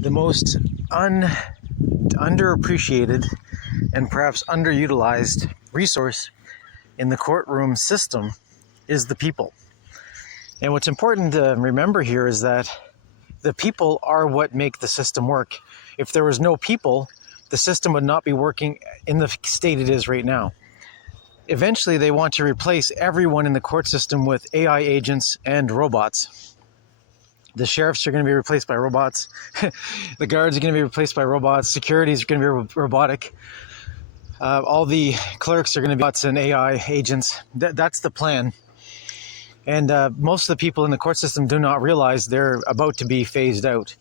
the most underappreciated and perhaps underutilized resource in the courtroom system is the people. And what's important to remember here is that the people are what make the system work. If there was no people, the system would not be working in the state it is right now. Eventually, they want to replace everyone in the court system with AI agents and robots. The sheriffs are going to be replaced by robots. The guards are going to be replaced by robots. Security is going to be robotic. All the clerks are going to be bots and AI agents. That's the plan. And most of the people in the court system do not realize they're about to be phased out.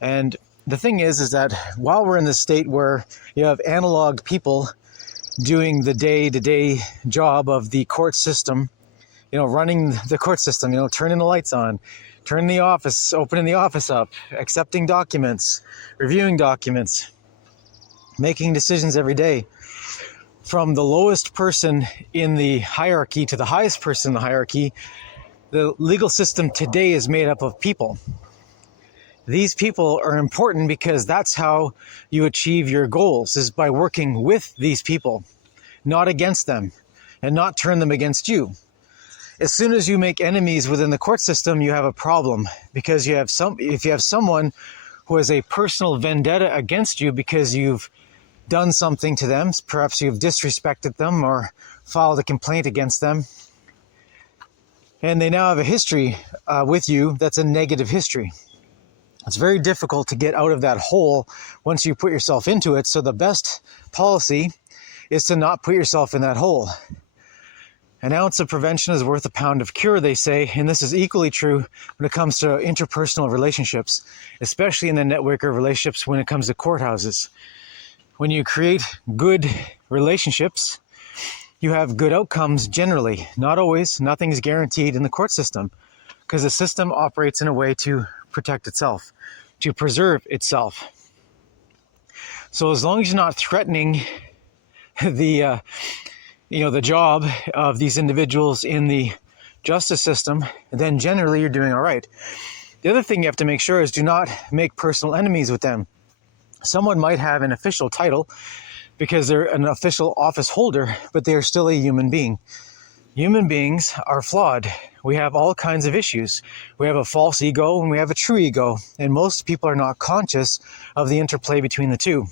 And the thing is that while we're in this state where you have analog people doing the day-to-day job of the court system, running the court system, turning the lights on, turning the office, opening the office up, accepting documents, reviewing documents, making decisions every day. From the lowest person in the hierarchy to the highest person in the hierarchy, the legal system today is made up of people. These people are important because that's how you achieve your goals, is by working with these people, not against them, and not turn them against you. As soon as you make enemies within the court system, you have a problem, because if you have someone who has a personal vendetta against you because you've done something to them, perhaps you've disrespected them or filed a complaint against them, and they now have a history with you that's a negative history. It's very difficult to get out of that hole once you put yourself into it. So the best policy is to not put yourself in that hole. An ounce of prevention is worth a pound of cure, they say, and this is equally true when it comes to interpersonal relationships, especially in the network of relationships when it comes to courthouses. When you create good relationships, you have good outcomes generally. Not always, nothing is guaranteed in the court system, because the system operates in a way to protect itself, to preserve itself. So as long as you're not threatening the job of these individuals in the justice system, then generally you're doing all right. The other thing you have to make sure is do not make personal enemies with them. Someone might have an official title because they're an official office holder, but they are still a human being. Human beings are flawed. We have all kinds of issues. We have a false ego and we have a true ego, and most people are not conscious of the interplay between the two.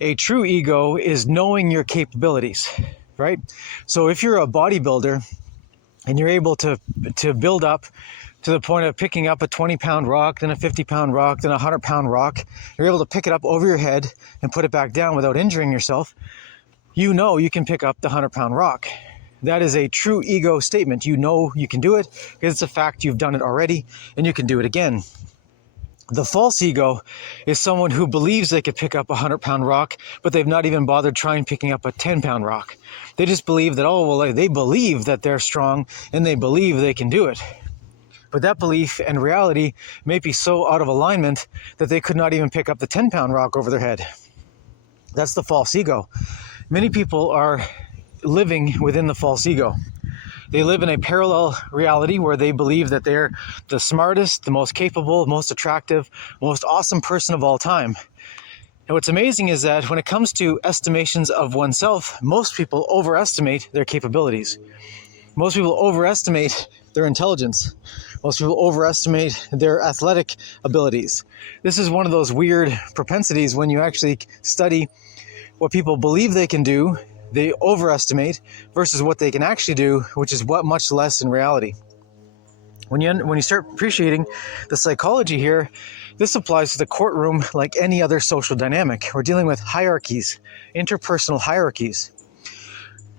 A true ego is knowing your capabilities, right? So if you're a bodybuilder and you're able to build up to the point of picking up a 20-pound rock, then a 50-pound rock, then a 100-pound rock, you're able to pick it up over your head and put it back down without injuring yourself, you know you can pick up the 100-pound rock. That is a true ego statement. You know you can do it because it's a fact you've done it already and you can do it again. The false ego is someone who believes they could pick up a 100-pound rock, but they've not even bothered trying picking up a 10-pound rock. They just believe that, they believe that they're strong and they believe they can do it. But that belief and reality may be so out of alignment that they could not even pick up the 10-pound rock over their head. That's the false ego. Many people are living within the false ego. They live in a parallel reality where they believe that they're the smartest, the most capable, most attractive, most awesome person of all time. And what's amazing is that when it comes to estimations of oneself, most people overestimate their capabilities. Most people overestimate their intelligence. Most people overestimate their athletic abilities. This is one of those weird propensities when you actually study what people believe they can do. They overestimate versus what they can actually do, which is much less in reality. When you start appreciating the psychology here, this applies to the courtroom like any other social dynamic. We're dealing with hierarchies, interpersonal hierarchies.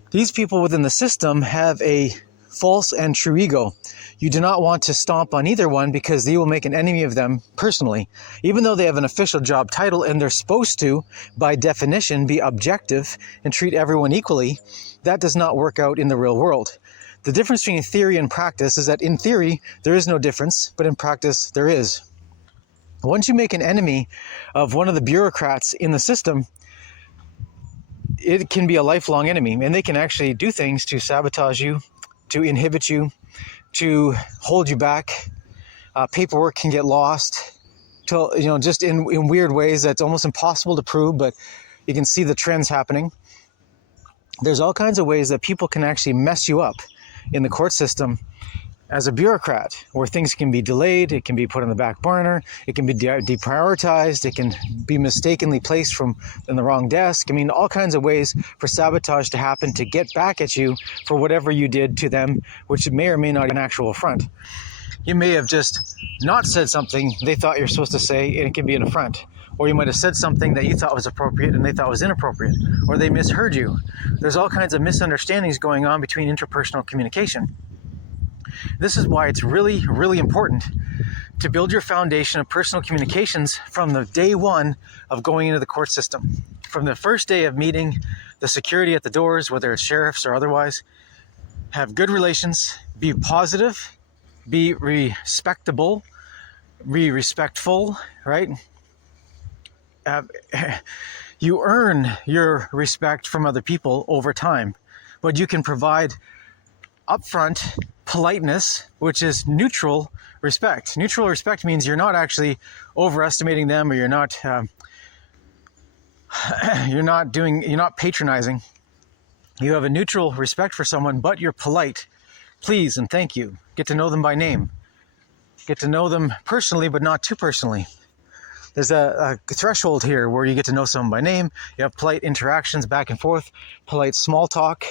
These people within the system have a false and true ego. You do not want to stomp on either one because they will make an enemy of them personally. Even though they have an official job title and they're supposed to, by definition, be objective and treat everyone equally, that does not work out in the real world. The difference between theory and practice is that in theory, there is no difference, but in practice, there is. Once you make an enemy of one of the bureaucrats in the system, it can be a lifelong enemy, and they can actually do things to sabotage you, to inhibit you, to hold you back. Paperwork can get lost. to, just in weird ways that's almost impossible to prove, but you can see the trends happening. There's all kinds of ways that people can actually mess you up in the court system as a bureaucrat, where things can be delayed, it can be put on the back burner, it can be deprioritized, it can be mistakenly placed in the wrong desk. I mean, all kinds of ways for sabotage to happen to get back at you for whatever you did to them, which may or may not be an actual affront. You may have just not said something they thought you're supposed to say, and it can be an affront. Or you might have said something that you thought was appropriate and they thought was inappropriate, or they misheard you. There's all kinds of misunderstandings going on between interpersonal communication. This is why it's really, really important to build your foundation of personal communications from the day one of going into the court system. From the first day of meeting the security at the doors, whether it's sheriffs or otherwise, have good relations, be positive, be respectable, be respectful, right? You earn your respect from other people over time, but you can provide upfront politeness, which is neutral respect. Neutral respect means you're not actually overestimating them, or you're not patronizing. You have a neutral respect for someone, but you're polite. Please and thank you. Get to know them by name. Get to know them personally, but not too personally. There's a threshold here where you get to know someone by name. You have polite interactions back and forth, polite small talk.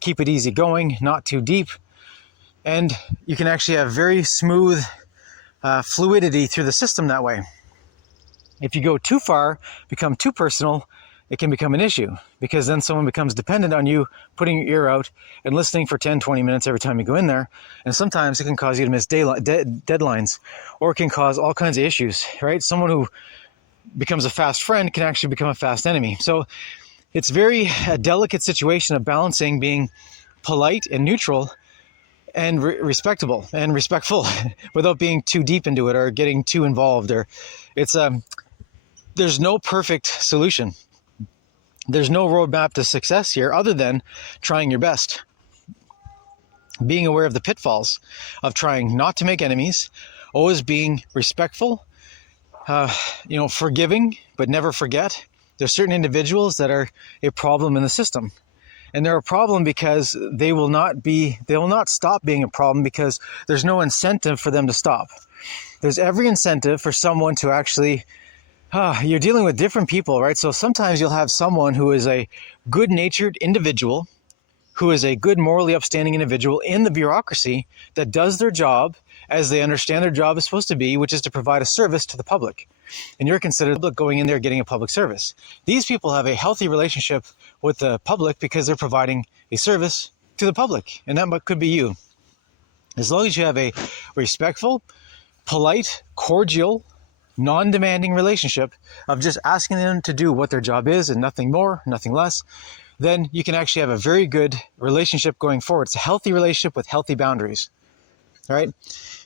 Keep it easy going, not too deep. And you can actually have very smooth fluidity through the system that way. If you go too far, become too personal, it can become an issue, because then someone becomes dependent on you putting your ear out and listening for 10, 20 minutes every time you go in there. And sometimes it can cause you to miss deadlines, or it can cause all kinds of issues, right? Someone who becomes a fast friend can actually become a fast enemy. So it's very a delicate situation of balancing being polite and neutral and respectable and respectful without being too deep into it or getting too involved. Or it's there's no perfect solution. There's no roadmap to success here other than trying your best. Being aware of the pitfalls of trying not to make enemies, always being respectful, forgiving, but never forget. There's certain individuals that are a problem in the system. And they're a problem because they will not stop being a problem because there's no incentive for them to stop. There's every incentive for someone to actually, you're dealing with different people, right? So sometimes you'll have someone who is a good-natured individual, who is a good, morally upstanding individual in the bureaucracy that does their job as they understand their job is supposed to be, which is to provide a service to the public. And you're considered going in there getting a public service. These people have a healthy relationship with the public because they're providing a service to the public. And that could be you. As long as you have a respectful, polite, cordial, non-demanding relationship of just asking them to do what their job is and nothing more, nothing less, then you can actually have a very good relationship going forward. It's a healthy relationship with healthy boundaries. All right.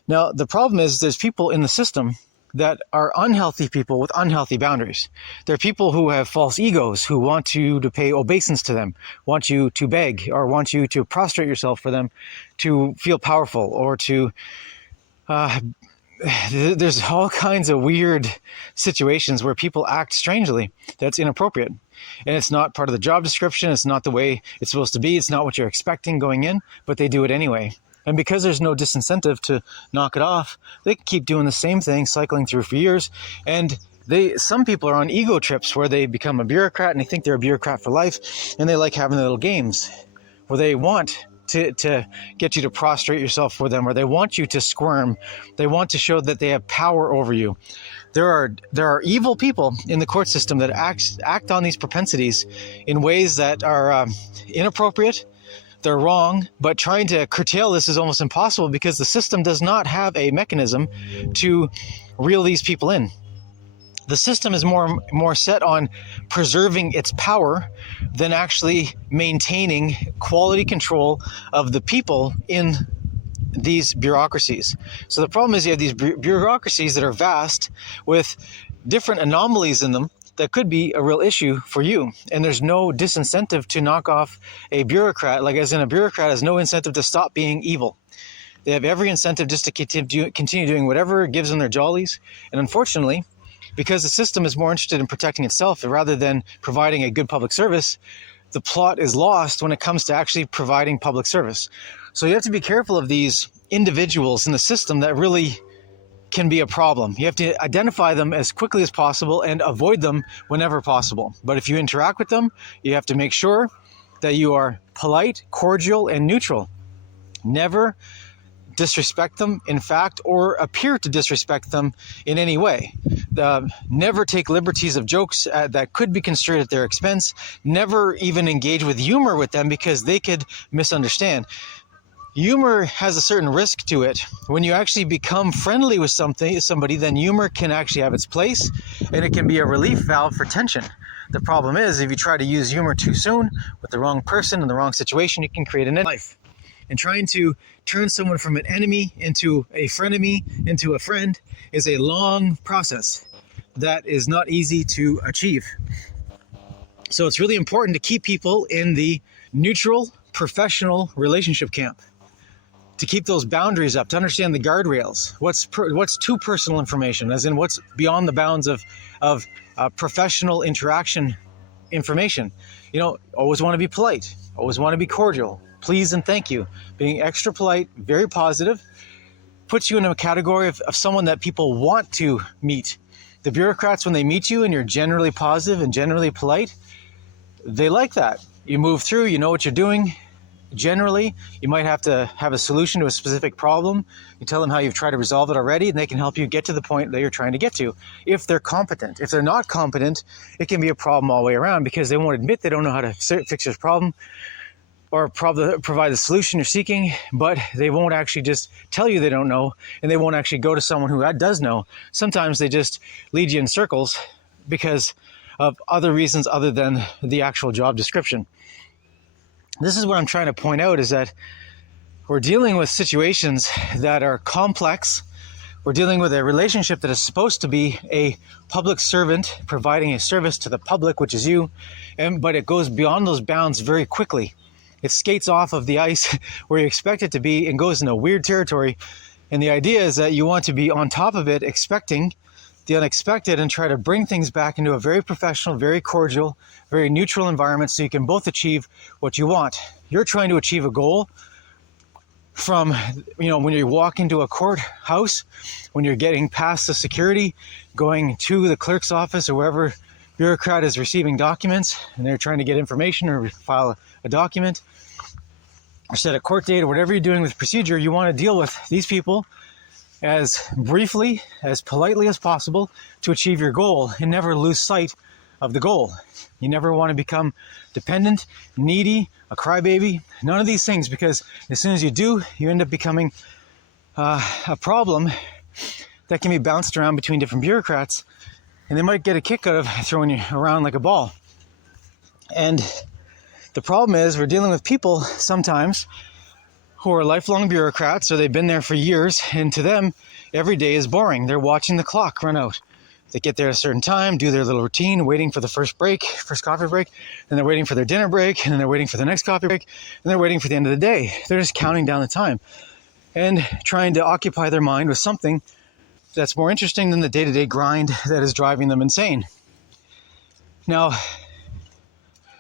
Now, the problem is there's people in the system that are unhealthy people with unhealthy boundaries. There are people who have false egos, who want you to pay obeisance to them, want you to beg, or want you to prostrate yourself for them to feel powerful, or to... there's all kinds of weird situations where people act strangely that's inappropriate. And it's not part of the job description. It's not the way it's supposed to be. It's not what you're expecting going in, but they do it anyway. And because there's no disincentive to knock it off, they can keep doing the same thing, cycling through for years. And some people are on ego trips where they become a bureaucrat and they think they're a bureaucrat for life. And they like having little games where they want to get you to prostrate yourself for them, or they want you to squirm. They want to show that they have power over you. There are evil people in the court system that act on these propensities in ways that are inappropriate. They're wrong, but trying to curtail this is almost impossible because the system does not have a mechanism to reel these people in. The system is more set on preserving its power than actually maintaining quality control of the people in these bureaucracies. So the problem is you have these bureaucracies that are vast with different anomalies in them that could be a real issue for you. And there's no disincentive to knock off a bureaucrat, like as in a bureaucrat has no incentive to stop being evil. They have every incentive just to continue doing whatever gives them their jollies. And unfortunately, because the system is more interested in protecting itself rather than providing a good public service, the plot is lost when it comes to actually providing public service. So you have to be careful of these individuals in the system that really can be a problem. You have to identify them as quickly as possible and avoid them whenever possible. But if you interact with them, you have to make sure that you are polite, cordial, and neutral. Never disrespect them, in fact, or appear to disrespect them in any way. Never take liberties of jokes that could be construed at their expense. Never even engage with humor with them because they could misunderstand. Humor has a certain risk to it. When you actually become friendly with somebody, then humor can actually have its place, and it can be a relief valve for tension. The problem is, if you try to use humor too soon with the wrong person in the wrong situation, it can create an life. And trying to turn someone from an enemy into a frenemy, into a friend, is a long process that is not easy to achieve. So it's really important to keep people in the neutral, professional relationship camp, to keep those boundaries up, to understand the guardrails. What's too personal information, as in what's beyond the bounds of professional interaction information. Always want to be polite, always want to be cordial, please and thank you. Being extra polite, very positive, puts you in a category of someone that people want to meet. The bureaucrats, when they meet you and you're generally positive and generally polite, they like that. You move through, you know what you're doing. Generally, you might have to have a solution to a specific problem. You tell them how you've tried to resolve it already, and they can help you get to the point that you're trying to get to, if they're competent. If they're not competent, it can be a problem all the way around, because they won't admit they don't know how to fix this problem or provide the solution you're seeking, but they won't actually just tell you they don't know, and they won't actually go to someone who does know. Sometimes they just lead you in circles because of other reasons other than the actual job description. This is what I'm trying to point out, is that we're dealing with situations that are complex. We're dealing with a relationship that is supposed to be a public servant providing a service to the public, which is you, but it goes beyond those bounds very quickly. It skates off of the ice where you expect it to be and goes into weird territory. And the idea is that you want to be on top of it, expecting the unexpected, and try to bring things back into a very professional, very cordial, very neutral environment so you can both achieve what you want. You're trying to achieve a goal from, when you walk into a courthouse, when you're getting past the security, going to the clerk's office or wherever bureaucrat is receiving documents, and they're trying to get information or file a document or set a court date or whatever you're doing with procedure. You want to deal with these people as briefly, as politely as possible to achieve your goal, and never lose sight of the goal. You never want to become dependent, needy, a crybaby, none of these things, because as soon as you do, you end up becoming a problem that can be bounced around between different bureaucrats, and they might get a kick out of throwing you around like a ball. And the problem is, we're dealing with people sometimes who are lifelong bureaucrats, or they've been there for years, and to them, every day is boring. They're watching the clock run out. They get there at a certain time, do their little routine, waiting for the first coffee break, then they're waiting for their dinner break, and then they're waiting for the next coffee break, and they're waiting for the end of the day. They're just counting down the time and trying to occupy their mind with something that's more interesting than the day-to-day grind that is driving them insane. Now,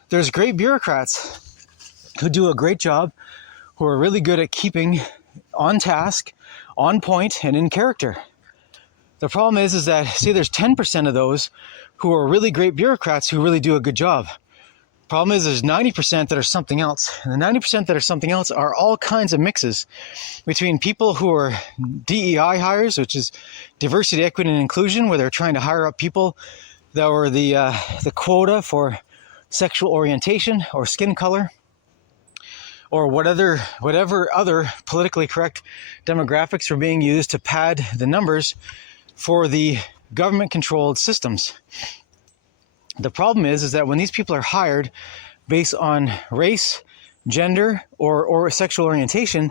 there's great bureaucrats who do a great job, who are really good at keeping on task, on point, and in character. The problem is that, say there's 10% of those who are really great bureaucrats who really do a good job. Problem is, there's 90% that are something else. And the 90% that are something else are all kinds of mixes between people who are DEI hires, which is diversity, equity, and inclusion, where they're trying to hire up people that were the quota for sexual orientation or skin color, or whatever other politically correct demographics were being used to pad the numbers for the government-controlled systems. The problem is that when these people are hired based on race, gender, or sexual orientation,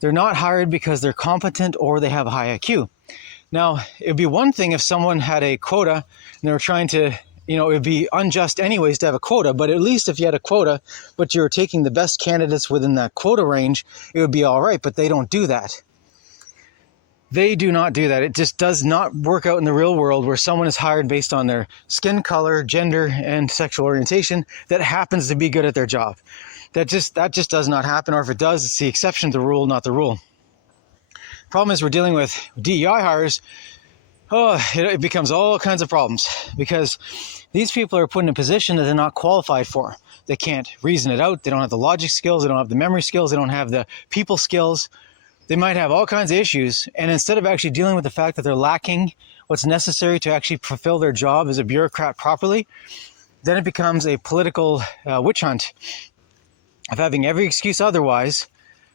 they're not hired because they're competent or they have a high IQ. Now, it would be one thing if someone had a quota and they were trying to, it would be unjust anyways to have a quota, but at least if you had a quota, but you're taking the best candidates within that quota range, it would be all right, but they don't do that. They do not do that. It just does not work out in the real world where someone is hired based on their skin color, gender, and sexual orientation that happens to be good at their job. That just does not happen, or if it does, it's the exception to the rule, not the rule. Problem is we're dealing with DEI hires. It becomes all kinds of problems because these people are put in a position that they're not qualified for. They can't reason it out. They don't have the logic skills. They don't have the memory skills. They don't have the people skills. They might have all kinds of issues. And instead of actually dealing with the fact that they're lacking what's necessary to actually fulfill their job as a bureaucrat properly, then it becomes a political witch hunt of having every excuse otherwise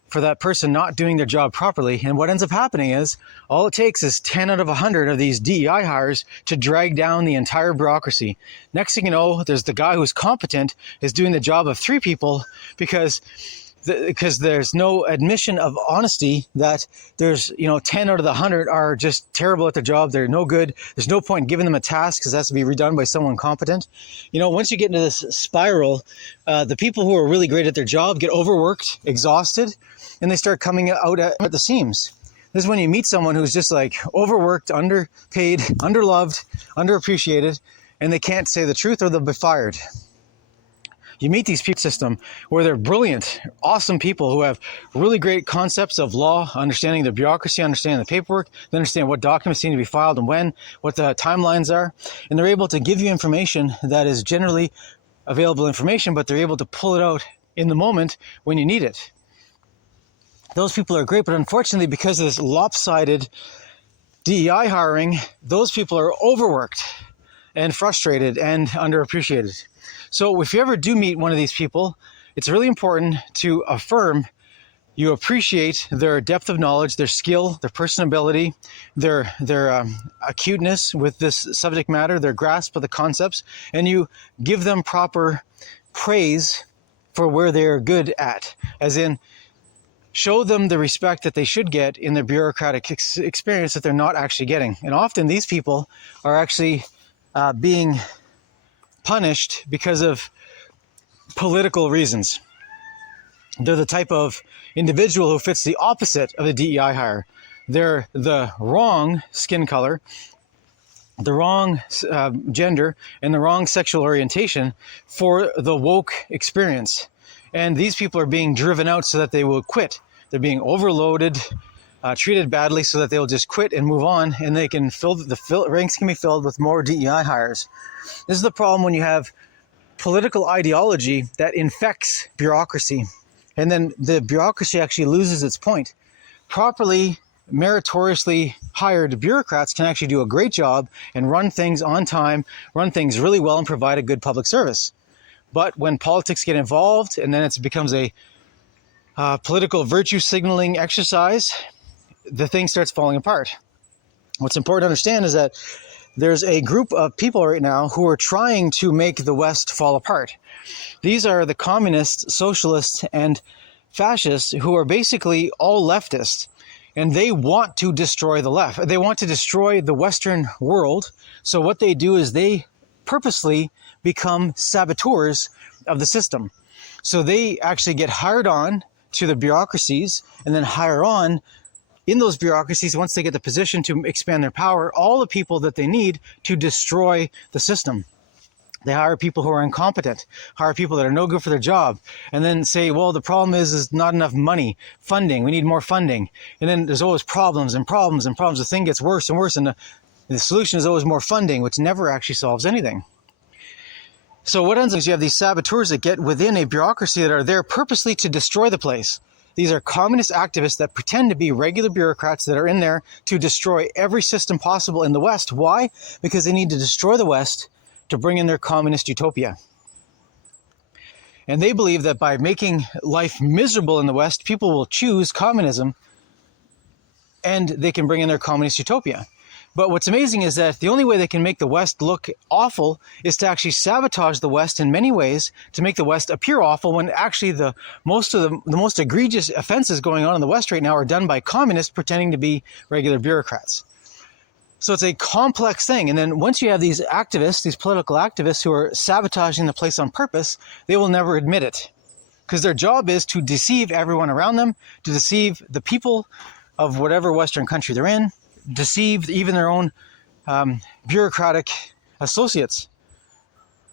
for that person not doing their job properly. And what ends up happening is all it takes is 10 out of 100 of these DEI hires to drag down the entire bureaucracy. Next thing you know, there's the guy who's competent is doing the job of 3 people because there's no admission of honesty that there's 10 out of the 100 are just terrible at their job. They're no good. There's no point giving them a task because it has to be redone by someone competent. Once you get into this spiral, the people who are really great at their job get overworked, exhausted, and they start coming out at the seams. This is when you meet someone who's just like overworked, underpaid, underloved, underappreciated, and they can't say the truth or they'll be fired. You meet these people system where they're brilliant, awesome people who have really great concepts of law, understanding the bureaucracy, understanding the paperwork, they understand what documents need to be filed and when, what the timelines are, and they're able to give you information that is generally available information, but they're able to pull it out in the moment when you need it. Those people are great, but unfortunately, because of this lopsided DEI hiring, those people are overworked and frustrated and underappreciated. So if you ever do meet one of these people, it's really important to affirm you appreciate their depth of knowledge, their skill, their personability, their acuteness with this subject matter, their grasp of the concepts, and you give them proper praise for where they're good at, as in show them the respect that they should get in their bureaucratic experience that they're not actually getting. And often these people are actually being punished because of political reasons. They're the type of individual who fits the opposite of the DEI hire. They're the wrong skin color, the wrong gender, and the wrong sexual orientation for the woke experience. And these people are being driven out so that they will quit. They're being overloaded, treated badly so that they'll just quit and move on, and they can ranks can be filled with more DEI hires. This is the problem when you have political ideology that infects bureaucracy, and then the bureaucracy actually loses its point. Properly, meritoriously hired bureaucrats can actually do a great job and run things on time, run things really well, and provide a good public service. But when politics get involved, and then it becomes a political virtue signaling exercise, the thing starts falling apart. What's important to understand is that there's a group of people right now who are trying to make the West fall apart. These are the communists, socialists, and fascists who are basically all leftists, and they want to destroy the left. They want to destroy the Western world. So what they do is they purposely become saboteurs of the system. So they actually get hired on to the bureaucracies and then hire on in those bureaucracies, once they get the position to expand their power, all the people that they need to destroy the system. They hire people who are incompetent, hire people that are no good for their job, and then say, well, the problem is not enough money, funding, we need more funding. And then there's always problems and problems and problems. The thing gets worse and worse, and the solution is always more funding, which never actually solves anything. So what ends up is you have these saboteurs that get within a bureaucracy that are there purposely to destroy the place. These are communist activists that pretend to be regular bureaucrats that are in there to destroy every system possible in the West. Why? Because they need to destroy the West to bring in their communist utopia. And they believe that by making life miserable in the West, people will choose communism and they can bring in their communist utopia. But what's amazing is that the only way they can make the West look awful is to actually sabotage the West in many ways to make the West appear awful, when actually the most egregious offenses going on in the West right now are done by communists pretending to be regular bureaucrats. So it's a complex thing. And then once you have these activists, these political activists who are sabotaging the place on purpose, they will never admit it, because their job is to deceive everyone around them, to deceive the people of whatever Western country they're in, deceive even their own bureaucratic associates.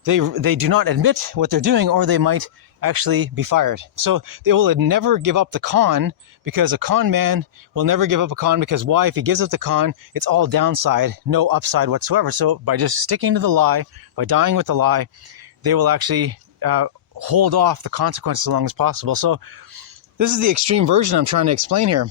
They do not admit what they're doing, or they might actually be fired. So they will never give up the con, because a con man will never give up a con, because why? If he gives up the con, it's all downside, no upside whatsoever. So by just sticking to the lie, by dying with the lie, they will actually hold off the consequences as long as possible. So this is the extreme version I'm trying to explain here.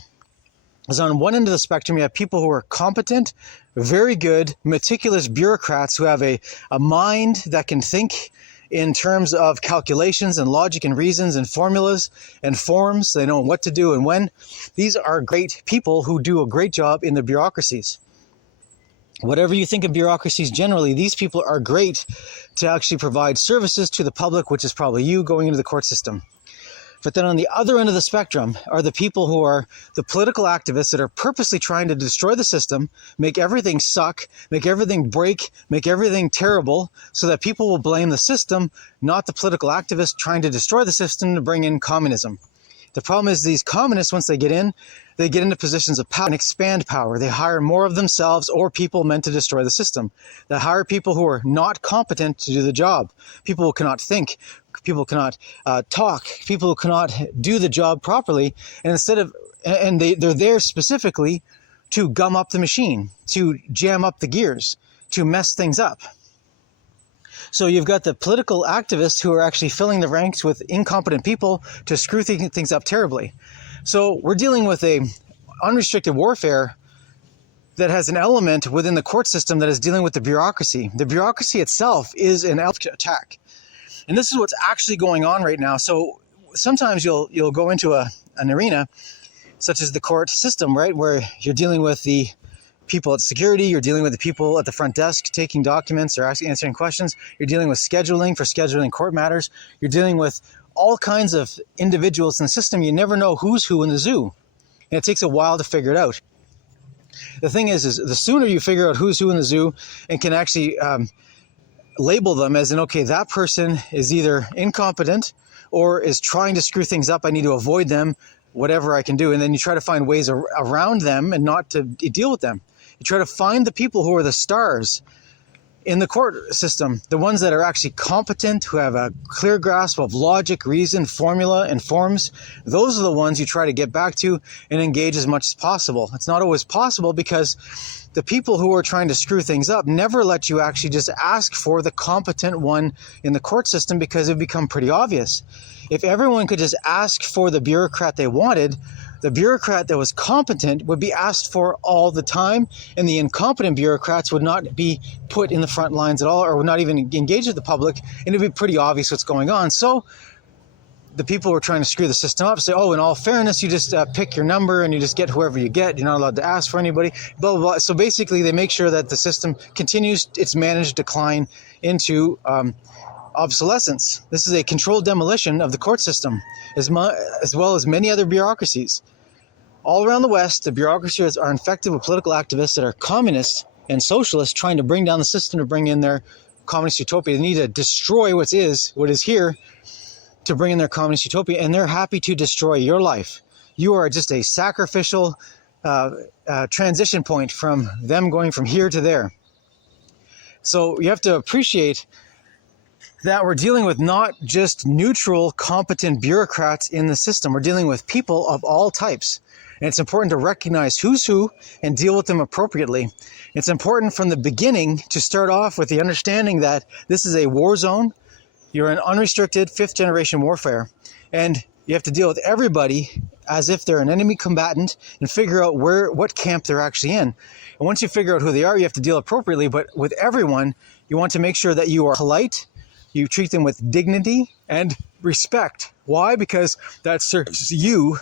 Is on one end of the spectrum, you have people who are competent, very good, meticulous bureaucrats who have a mind that can think in terms of calculations and logic and reasons and formulas and forms. They know what to do and when. These are great people who do a great job in the bureaucracies. Whatever you think of bureaucracies generally, these people are great to actually provide services to the public, which is probably you going into the court system. But then on the other end of the spectrum are the people who are the political activists that are purposely trying to destroy the system, make everything suck, make everything break, make everything terrible, so that people will blame the system, not the political activists trying to destroy the system to bring in communism. The problem is these communists, once they get into positions of power and expand power. They hire more of themselves or people meant to destroy the system. They hire people who are not competent to do the job. People who cannot think. People cannot talk. People who cannot do the job properly. And they're there specifically to gum up the machine, to jam up the gears, to mess things up. So you've got the political activists who are actually filling the ranks with incompetent people to screw things up terribly. So we're dealing with a unrestricted warfare that has an element within the court system that is dealing with the bureaucracy. The bureaucracy itself is an attack. And this is what's actually going on right now. So sometimes you'll go into an arena such as the court system, right, where you're dealing with the people at security, you're dealing with the people at the front desk taking documents or answering questions, you're dealing with scheduling for scheduling court matters, you're dealing with all kinds of individuals in the system. You never know who's who in the zoo. And it takes a while to figure it out. The thing is the sooner you figure out who's who in the zoo and can actually label them as in, okay, that person is either incompetent or is trying to screw things up, I need to avoid them, whatever I can do. And then you try to find ways around them and not to deal with them. You try to find the people who are the stars in the court system, the ones that are actually competent, who have a clear grasp of logic, reason, formula, and forms. Those are the ones you try to get back to and engage as much as possible. It's not always possible because the people who are trying to screw things up never let you actually just ask for the competent one in the court system, because it would become pretty obvious. If everyone could just ask for the bureaucrat they wanted, the bureaucrat that was competent would be asked for all the time, and the incompetent bureaucrats would not be put in the front lines at all, or would not even engage with the public, and it would be pretty obvious what's going on. So the people who are trying to screw the system up say, oh, in all fairness, you just pick your number and you just get whoever you get. You're not allowed to ask for anybody, blah, blah, blah. So basically, they make sure that the system continues its managed decline into obsolescence. This is a controlled demolition of the court system, as well as many other bureaucracies. All around the West, the bureaucracies are infected with political activists that are communists and socialists trying to bring down the system to bring in their communist utopia. They need to destroy what is here to bring in their communist utopia, and they're happy to destroy your life. You are just a sacrificial transition point from them going from here to there. So you have to appreciate that we're dealing with not just neutral, competent bureaucrats in the system. We're dealing with people of all types. And it's important to recognize who's who and deal with them appropriately. It's important from the beginning to start off with the understanding that this is a war zone. You're in unrestricted fifth generation warfare, and you have to deal with everybody as if they're an enemy combatant and figure out what camp they're actually in. And once you figure out who they are, you have to deal appropriately. But with everyone, you want to make sure that you are polite, you treat them with dignity and respect. Why? Because that serves you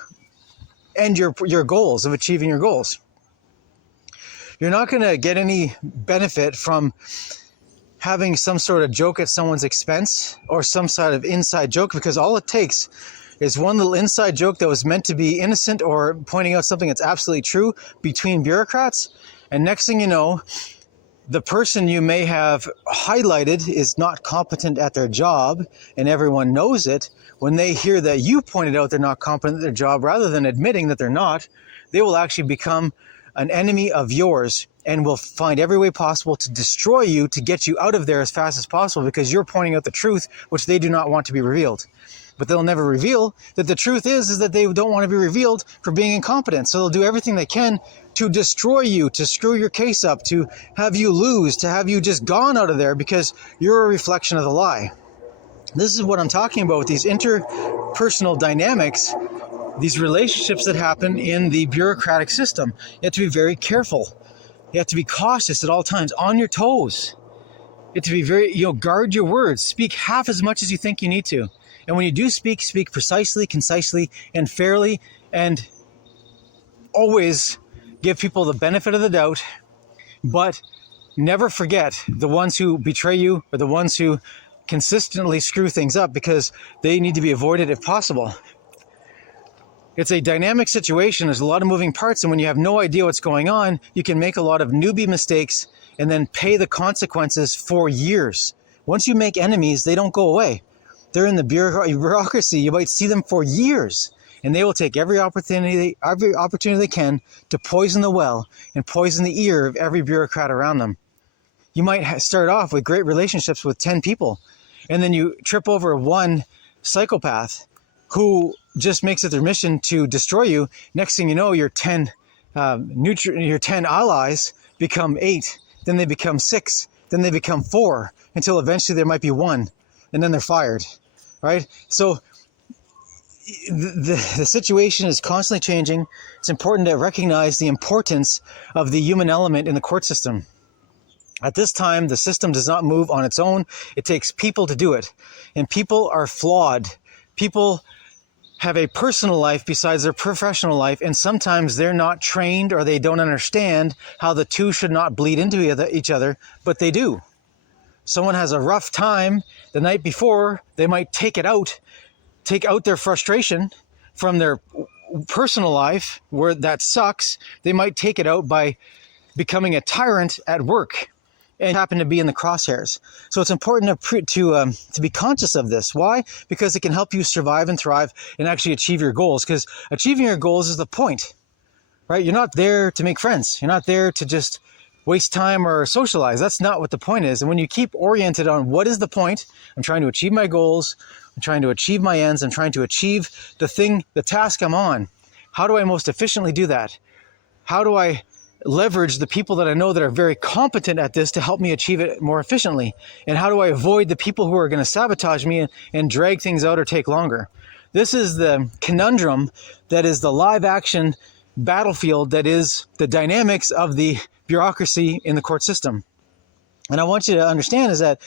and your goals of achieving your goals. You're not going to get any benefit from having some sort of joke at someone's expense or some sort of inside joke, because all it takes is one little inside joke that was meant to be innocent or pointing out something that's absolutely true between bureaucrats. And next thing you know, the person you may have highlighted is not competent at their job, and everyone knows it. When they hear that you pointed out they're not competent at their job, rather than admitting that they're not, they will actually become an enemy of yours and will find every way possible to destroy you, to get you out of there as fast as possible, because you're pointing out the truth, which they do not want to be revealed. But they'll never reveal that the truth is that they don't want to be revealed for being incompetent. So they'll do everything they can to destroy you, to screw your case up, to have you lose, to have you just gone out of there because you're a reflection of the lie. This is what I'm talking about with these interpersonal dynamics, these relationships that happen in the bureaucratic system. You have to be very careful. You have to be cautious at all times, on your toes. You have to be very, guard your words. Speak half as much as you think you need to. And when you do speak, speak precisely, concisely, and fairly, and always give people the benefit of the doubt, but never forget the ones who betray you or the ones who consistently screw things up, because they need to be avoided if possible. It's a dynamic situation. There's a lot of moving parts, and when you have no idea what's going on, you can make a lot of newbie mistakes and then pay the consequences for years. Once you make enemies, they don't go away. They're in the bureaucracy. You might see them for years, and they will take every opportunity they can to poison the well and poison the ear of every bureaucrat around them. You might start off with great relationships with 10 people, and then you trip over one psychopath who just makes it their mission to destroy you. Next thing you know, your 10 allies become 8, then they become 6, then they become 4, until eventually there might be 1, and then they're fired, right? So the situation is constantly changing. It's important to recognize the importance of the human element in the court system. At this time, the system does not move on its own. It takes people to do it. And people are flawed. People have a personal life besides their professional life, and sometimes they're not trained or they don't understand how the two should not bleed into each other, but they do. Someone has a rough time the night before, they might take out their frustration from their personal life where that sucks. They might take it out by becoming a tyrant at work and happen to be in the crosshairs. So it's important to be conscious of this. Why? Because it can help you survive and thrive and actually achieve your goals, because achieving your goals is the point, right? You're not there to make friends. You're not there to just waste time or socialize. That's not what the point is. And when you keep oriented on what is the point, I'm trying to achieve my goals, I'm trying to achieve my ends, I'm trying to achieve the task I'm on. How do I most efficiently do that? How do I leverage the people that I know that are very competent at this to help me achieve it more efficiently? And how do I avoid the people who are going to sabotage me and drag things out or take longer? This is the conundrum that is the live action battlefield that is the dynamics of the bureaucracy in the court system. And I want you to understand is that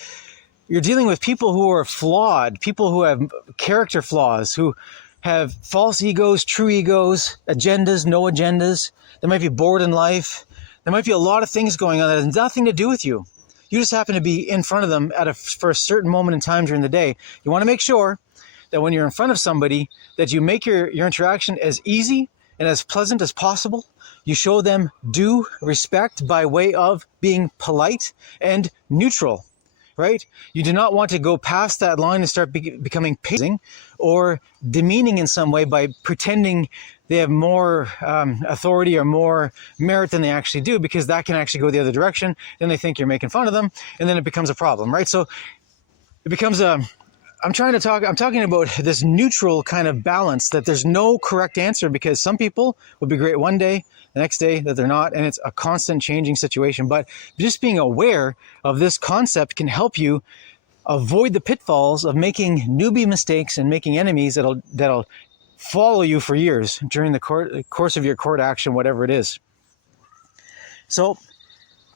you're dealing with people who are flawed, people who have character flaws, who have false egos, true egos, agendas, no agendas. They might be bored in life. There might be a lot of things going on that has nothing to do with you. You just happen to be in front of them for a certain moment in time during the day. You want to make sure that when you're in front of somebody, that you make your interaction as easy and as pleasant as possible. You show them due respect by way of being polite and neutral, right? You do not want to go past that line and start becoming pacing or demeaning in some way by pretending they have more authority or more merit than they actually do, because that can actually go the other direction. Then they think you're making fun of them, and then it becomes a problem, right? So it becomes I'm talking about this neutral kind of balance, that there's no correct answer, because some people will be great one day, the next day that they're not, and it's a constant changing situation. But just being aware of this concept can help you avoid the pitfalls of making newbie mistakes and making enemies that'll follow you for years during the course of your court action, whatever it is. So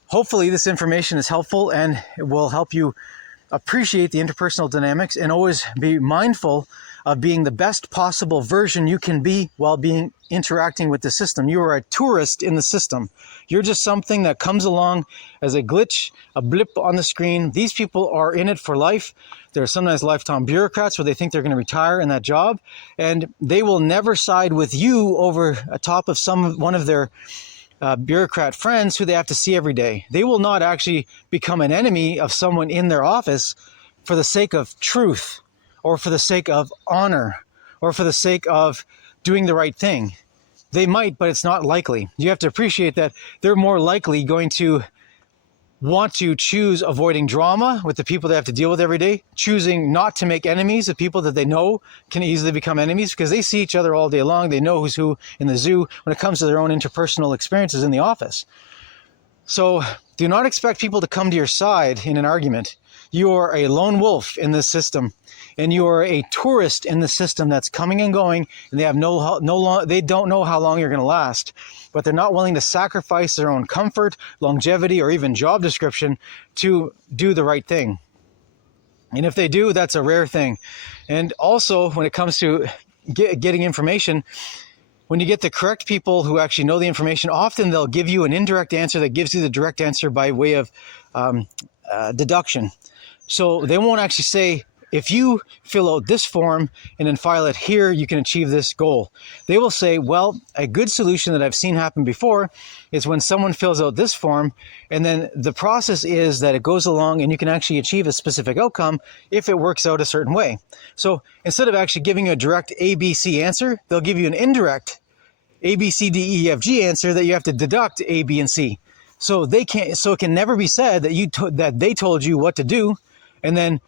hopefully this information is helpful and it will help you appreciate the interpersonal dynamics and always be mindful of being the best possible version you can be while interacting with the system. You are a tourist in the system. You're just something that comes along as a glitch, a blip on the screen. These people are in it for life. They're sometimes lifetime bureaucrats where they think they're going to retire in that job, and they will never side with you over top of one of their bureaucrat friends who they have to see every day. They will not actually become an enemy of someone in their office for the sake of truth, or for the sake of honor, or for the sake of doing the right thing. They might, but it's not likely. You have to appreciate that they're more likely going to want to choose avoiding drama with the people they have to deal with every day, choosing not to make enemies of people that they know can easily become enemies because they see each other all day long. They know who's who in the zoo when it comes to their own interpersonal experiences in the office. So do not expect people to come to your side in an argument. You are a lone wolf in this system, and you are a tourist in the system that's coming and going, and they have they don't know how long you're going to last, but they're not willing to sacrifice their own comfort, longevity, or even job description to do the right thing. And if they do, that's a rare thing. And also, when it comes to getting information, when you get the correct people who actually know the information, often they'll give you an indirect answer that gives you the direct answer by way of deduction. So they won't actually say, if you fill out this form and then file it here, you can achieve this goal. They will say, well, a good solution that I've seen happen before is when someone fills out this form, and then the process is that it goes along and you can actually achieve a specific outcome if it works out a certain way. So instead of actually giving you a direct A, B, C answer, they'll give you an indirect A, B, C, D, E, F, G answer that you have to deduct A, B, and C. So they can't. So it can never be said that that they told you what to do, and then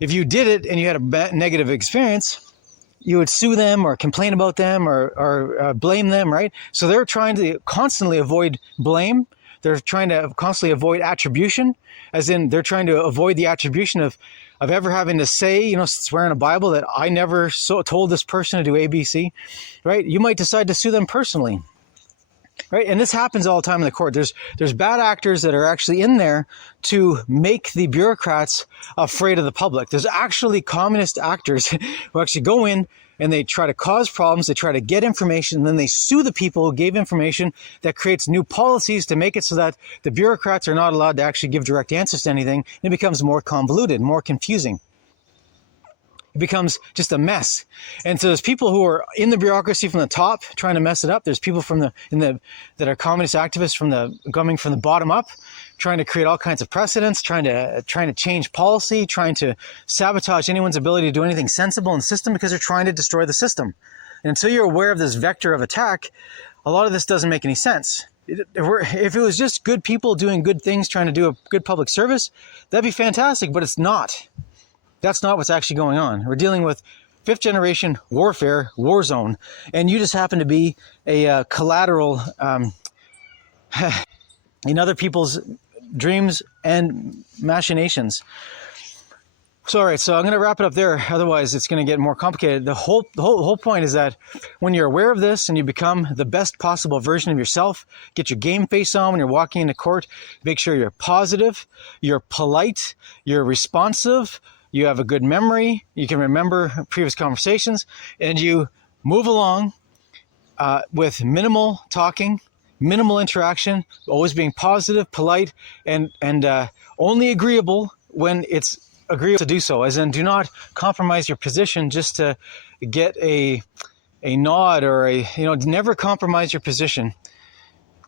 if you did it and you had a negative experience, you would sue them or complain about them or blame them, right? So they're trying to constantly avoid blame. They're trying to constantly avoid attribution, as in they're trying to avoid the attribution of ever having to say, swear in a Bible that I never told this person to do A, B, C, right? You might decide to sue them personally. Right, and this happens all the time in the court. There's bad actors that are actually in there to make the bureaucrats afraid of the public. There's actually communist actors who actually go in and they try to cause problems. They try to get information, and then they sue the people who gave information. That creates new policies to make it so that the bureaucrats are not allowed to actually give direct answers to anything. And it becomes more convoluted, more confusing. It becomes just a mess. And so there's people who are in the bureaucracy from the top trying to mess it up. There's people that are communist activists coming from the bottom up, trying to create all kinds of precedents, trying to change policy, trying to sabotage anyone's ability to do anything sensible in the system because they're trying to destroy the system. And until you're aware of this vector of attack, a lot of this doesn't make any sense. If it was just good people doing good things, trying to do a good public service, that'd be fantastic, but it's not. That's not what's actually going on. We're dealing with fifth generation warfare, war zone, and you just happen to be a collateral in other people's dreams and machinations. So, all right, so I'm going to wrap it up there. Otherwise, it's going to get more complicated. The whole point is that when you're aware of this and you become the best possible version of yourself, get your game face on when you're walking into court, make sure you're positive, you're polite, you're responsive, you have a good memory, you can remember previous conversations, and you move along with minimal talking, minimal interaction, always being positive, polite, and only agreeable when it's agreeable to do so. As in, do not compromise your position just to get a nod or never compromise your position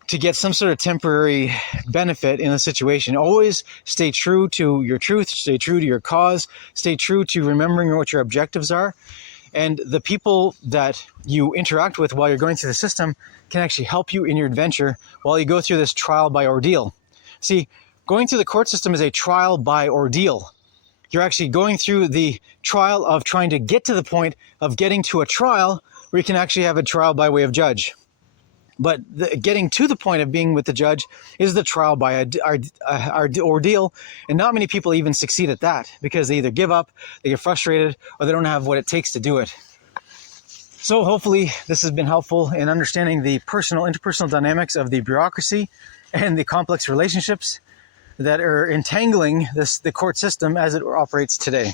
to get some sort of temporary benefit in a situation. Always stay true to your truth, stay true to your cause, stay true to remembering what your objectives are. And the people that you interact with while you're going through the system can actually help you in your adventure while you go through this trial by ordeal. See, going through the court system is a trial by ordeal. You're actually going through the trial of trying to get to the point of getting to a trial where you can actually have a trial by way of judge. But getting to the point of being with the judge is the trial by our ordeal, and not many people even succeed at that because they either give up, they get frustrated, or they don't have what it takes to do it. So hopefully this has been helpful in understanding the interpersonal dynamics of the bureaucracy and the complex relationships that are entangling the court system as it operates today.